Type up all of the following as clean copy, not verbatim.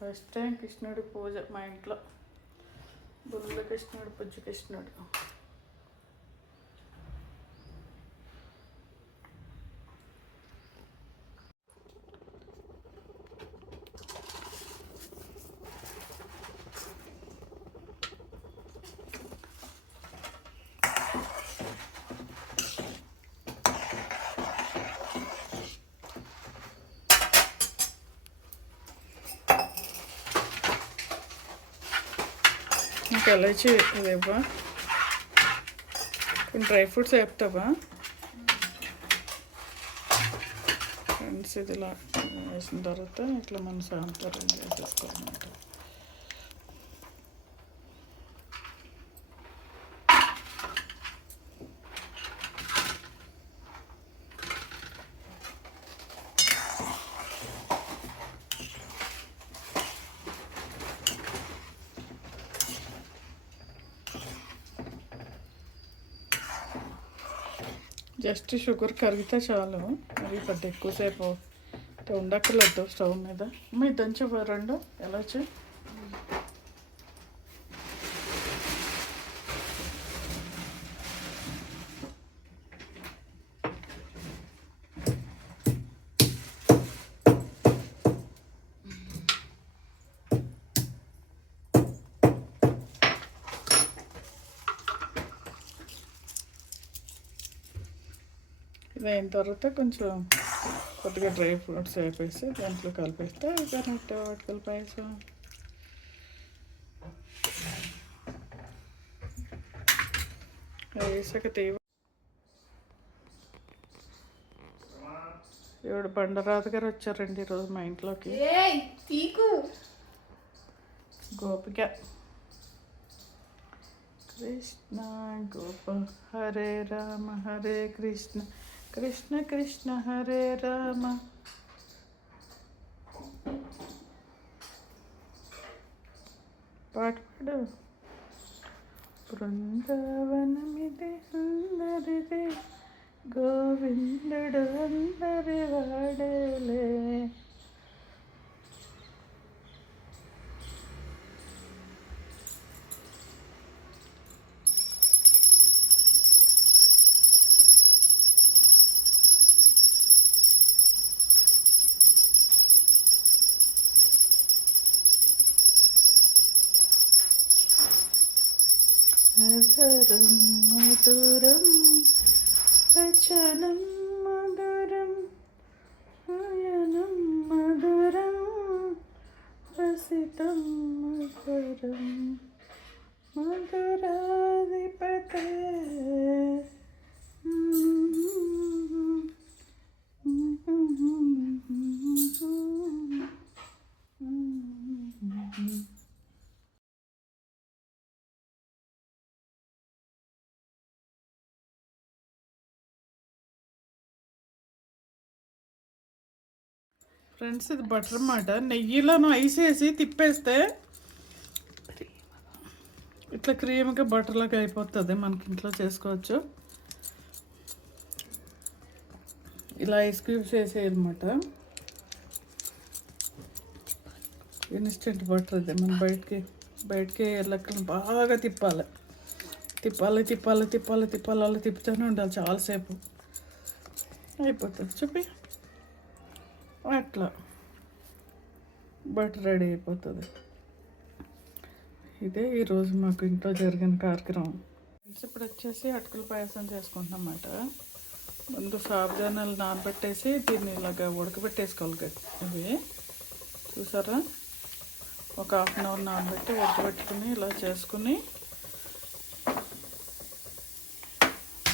First time కృష్ణుడి పూజ మా ఇంట్లో. బుల్ల కృష్ణుడు, పుజ్జు కృష్ణుడు. ఇంకా ఎలాచి అదేవా, కొన్ని డ్రై ఫ్రూట్స్ వేపుతావా ఫ్రెండ్స్? ఇది ఇలా వేసిన తర్వాత ఇట్లా మనం సాంబార్ వేసేసుకోవాలన్నమాట. జస్ట్ షుగర్ కరిగితే చాలు, మరి పెద్ద ఎక్కువసేపు ఉండక్కర్లేదు స్టవ్ మీద. మీ దంచి రెండు ఎలాచి ఇది అయిన తర్వాత కొంచెం కొద్దిగా డ్రై ఫ్రూట్స్ వేపేసి దాంట్లో కలిపేస్తే అయిపోయినట్టు అటుకుల పాయసం. వేసాక ఇప్పుడు బండరాజు గారు వచ్చారండి ఈరోజు మా ఇంట్లోకి. గోపిక కృష్ణ గోప హరే రామ హరే కృష్ణ కృష్ణ కృష్ణ హరే రామ. పాట పాడు. బృందావనమిది అందరిది, గోవిందుడు అందరి వాడేలే. మధురం మధురం వచనం మధురం నయనం మధురం వసితం మధురం మధురాధిపతే. ఫ్రెండ్స్ ఇది బటర్ అన్నమాట. నెయ్యిలోనూ ఐస్ వేసి తిప్పేస్తే ఇట్లా క్రీమ్గా బటర్లాగా అయిపోతుంది. మనకి ఇంట్లో చేసుకోవచ్చు. ఇలా ఐస్ క్యూబ్స్ వేసేయన్నమాట. ఇన్స్టెంట్ బటర్ ఇది. మనం బయటికి ఎల్లక్కలను బాగా తిప్పాలి తిప్పాలి తిప్పాలి తిప్పాలి తిప్పాలి. అలా తిప్పుతూనే ఉండాలి చాలాసేపు. అయిపోతుంది చూపి. అట్లా బటర్ రెడీ అయిపోతుంది. ఇదే ఈరోజు మాకు ఇంట్లో జరిగిన కార్యక్రమం. ఇప్పుడు వచ్చేసి అటుకుల పాయసం చేసుకుంటున్నాం అన్నమాట. ముందు సాబుదానాలు నానబెట్టేసి దీన్ని ఇలాగ ఉడకబెట్టేసుకోవాలి. ఇవి చూసారా, ఒక 1/2 అవర్ నానబెట్టి ఉడకబెట్టుకుని ఇలా చేసుకుని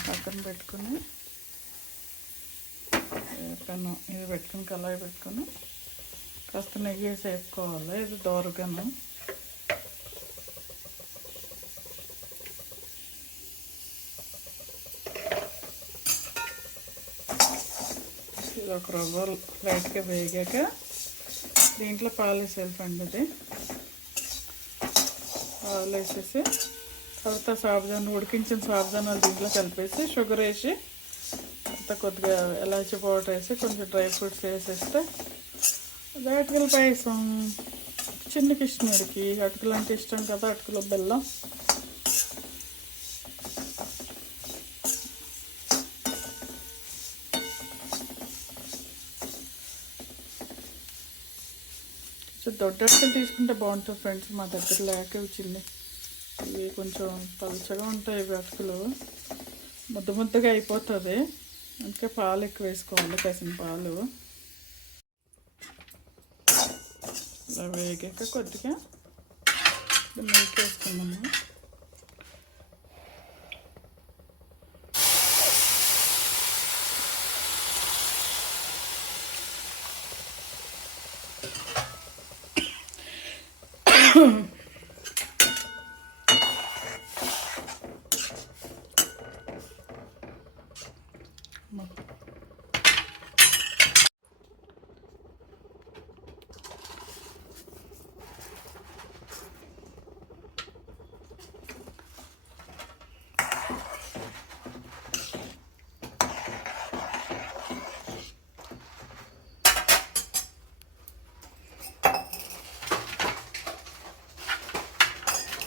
పక్కన పెట్టుకుని పెనం ఇది పెట్టుకుని కళాయి పెట్టుకుని కాస్త నెయ్యి వేసి వేసుకోవాలి. ఇది దోరగాను. ఇది ఒక రవ్వ లైట్గా వేగాక దీంట్లో పాలు వేసేయాలి. అది పాలు వేసేసి తర్వాత సాబుదానా ఉడికించిన సాబుదానాలు దీంట్లో కలిపేసి షుగర్ వేసి అంత కొద్దిగా ఎలాచి పౌడర్ వేసి కొంచెం డ్రై ఫ్రూట్స్ వేసేస్తే అటుకుల పాయసం చిన్నకి ఇష్టం వీడికి అటుకులు అంటే ఇష్టం కదా, అటుకులు బెల్లం. సో దొడ్డ అటుకులు తీసుకుంటే బాగుంటుంది ఫ్రెండ్స్, మా దగ్గర లేక వచ్చింది. ఇవి కొంచెం పలుచగా ఉంటాయి ఇవి అటుకులు, ముద్దగా అయిపోతుంది. అందుకే పాలు ఎక్కువ వేసుకోవాలి, కాసిన పాలు. ఇలా వేగాక కొద్దిగా మిల్క్ వేసుకున్నాము.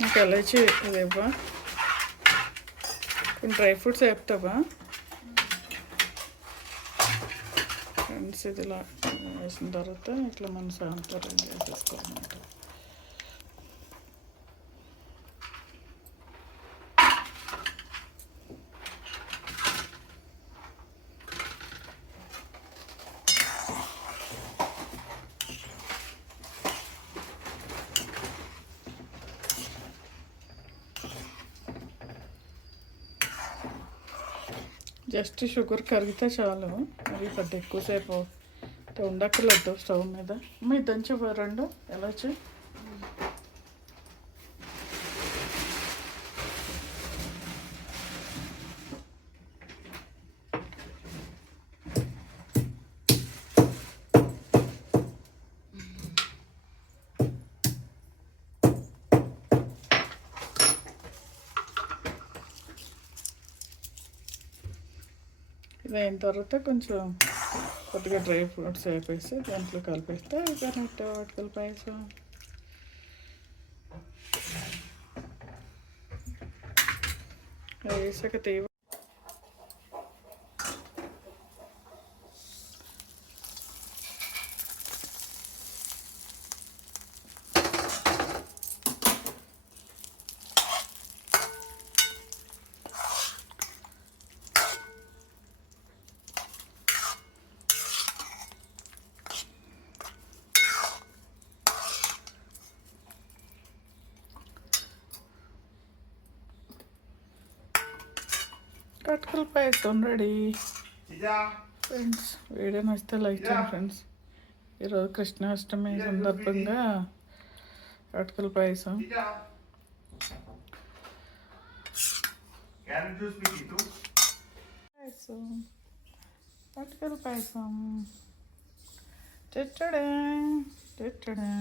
నాకు ఎలాచి వేవా, కొన్ని డ్రై ఫ్రూట్స్ వేపుతావా ఫ్రెండ్స్? ఇది ఇలా వేసిన తర్వాత ఇట్లా మనం సాంబార్ వేసేసుకోవాలన్నమాట. జస్ట్ షుగర్ కరిగితే చాలు, మరి పెద్ద ఎక్కువసేపు ఉండక్కర్లేదు స్టవ్ మీద. మీ దంచి రెండు ఎలాచి ఇది అయిన తర్వాత కొంచెం కొద్దిగా డ్రై ఫ్రూట్స్ వేపేసి దాంట్లో కలిపేస్తే అయిపోయినట్టు అటుకుల పాయసం. వేసాక తీవ అటుకుల పాయసం రెడీ ఫ్రెండ్స్. వీడియో నచ్చితే లైక్ చేయండి ఫ్రెండ్స్. ఈరోజు కృష్ణాష్టమి సందర్భంగా అటుకుల పాయసం. అటుకుల పాయసం చెట్టడే చెట్టడే.